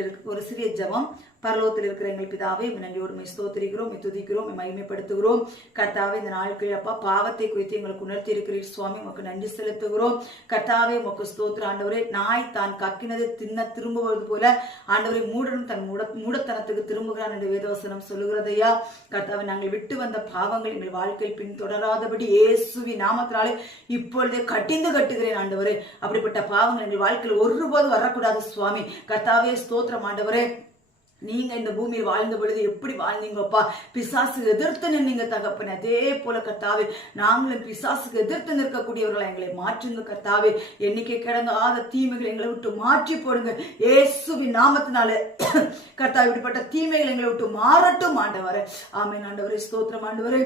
ஒரு சிறிய ஜெபம். பரலோகத்தில் இருக்கிற எங்கள் பிதாவே, நன்றியோடு ஸ்தோத்திரிக்கிறோம், துதிக்கிறோம், மகிமைப்படுத்துகிறோம். கர்த்தாவே, இந்த நாட்களில் அப்பா பாவத்தை குறித்து எங்களுக்கு உணர்த்தி இருக்கிறீர் சுவாமி, உமக்கு நன்றி செலுத்துகிறோம். கர்த்தாவே, உமக்கு ஸ்தோத்திர ஆண்டவரே. நாய் தான் கக்கினது தின்ன திரும்புவது போல ஆண்டவரை மூடனும் தன் மூடத்தனத்துக்கு திரும்புகிறான் என்று வேதவசனம் சொல்லுகிறதையா. கர்த்தாவே, நாங்கள் விட்டு வந்த பாவங்கள் எங்கள் வாழ்க்கையில் பின்தொடராதபடி இயேசுவின் நாமத்தினாலே இப்பொழுதே கட்டிந்து கட்டுகிறேன் ஆண்டவரே. அப்படிப்பட்ட பாவங்கள் எங்கள் வாழ்க்கையில் ஒருபோது வரக்கூடாது சுவாமி. கர்த்தாவே, ஸ்தோத்திரம் ஆண்டவரே. நீங்க இந்த பூமியில் வாழ்ந்த பொழுது எப்படி வாழ்ந்தீங்கப்பா? பிசாசுக்கு எதிர்த்து நின்னீங்க தகப்பனே. அதே போல கர்த்தாவே, நாங்களும் பிசாசுக்கு எதிர்த்து நிற்கக்கூடியவர்களை எங்களை மாற்றுங்க கர்த்தாவே. எண்ணிக்கை கிடங்காத தீமைகள் எங்களை விட்டு மாற்றி போடுங்க இயேசுவின் நாமத்தினாலே. கர்த்தாவே, இப்படிப்பட்ட தீமைகள் எங்களை விட்டு மாறட்டும் ஆண்டவரே. ஆமென் ஆண்டவரே. ஸ்தோத்திரம் ஆண்டவரே.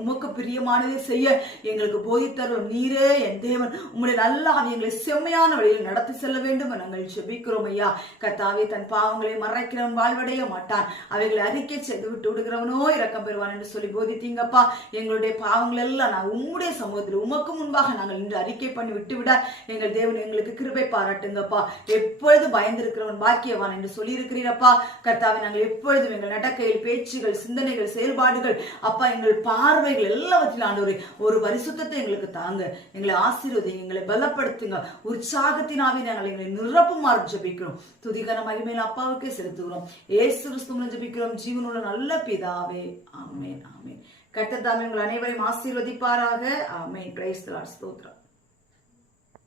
உமக்கு பிரியமானதை செய்ய எங்களுக்கு போதித்தரும் நீரே என் தேவன். உங்களுடைய நல்ல எங்களை செம்மையான வழியில் நடத்தி செல்ல வேண்டும் நாங்கள் ஜெபிக்கிறோம் ஐயா. கர்த்தாவே, தன் பாவங்களை மறைக்கிறவன் வாழ்வடைய மாட்டான், அவைகளை அறிக்கை செய்து விட்டு விடுகிறவனோ இரக்கம் பெறுவான் என்று சொல்லி போதித்தீங்கப்பா. எங்களுடைய பாவங்கள் எல்லாம் நான் உம்முடைய சமூகத்தில் உமக்கு முன்பாக நாங்கள் இன்று அறிக்கை பண்ணி விட்டுவிட எங்கள் தேவன் எங்களுக்கு கிருபை பாராட்டுங்கப்பா. எப்பொழுது பயந்திருக்கிறவன் பாக்கியவான் என்று சொல்லி இருக்கிறீரப்பா. கர்த்தாவே, நாங்கள் எப்பொழுதும் எங்கள் நடக்கையில், பேச்சுகள், சிந்தனைகள், செயல்பாடுகள் அப்பா, எங்கள் பார்வைகள் எல்லாவற்றிலும் ஆண்டவரே ஒரு பரிசுத்தத்தை எங்களுக்கு தாங்க. எங்களை ஆசீர்வதிங்க, எங்களை பலப்படுத்துங்க. உற்சாகத்தினாவே நாங்கள் எங்களை நிரப்புமாறு ஜெபிக்கிறோம். துதிகர மகிமையில அப்பாவுக்கே செலுத்துகிறோம். இயேசு கிறிஸ்துவின் ஜெபிக்கிறோம் ஜீவனுள்ள நல்ல பிதாவே. ஆமென் ஆமென். கர்த்தர் தாமே உங்கள் அனைவரையும் ஆசீர்வதிப்பாராக. ஆமென். Praise the lord. ஸ்தோத்திரம்.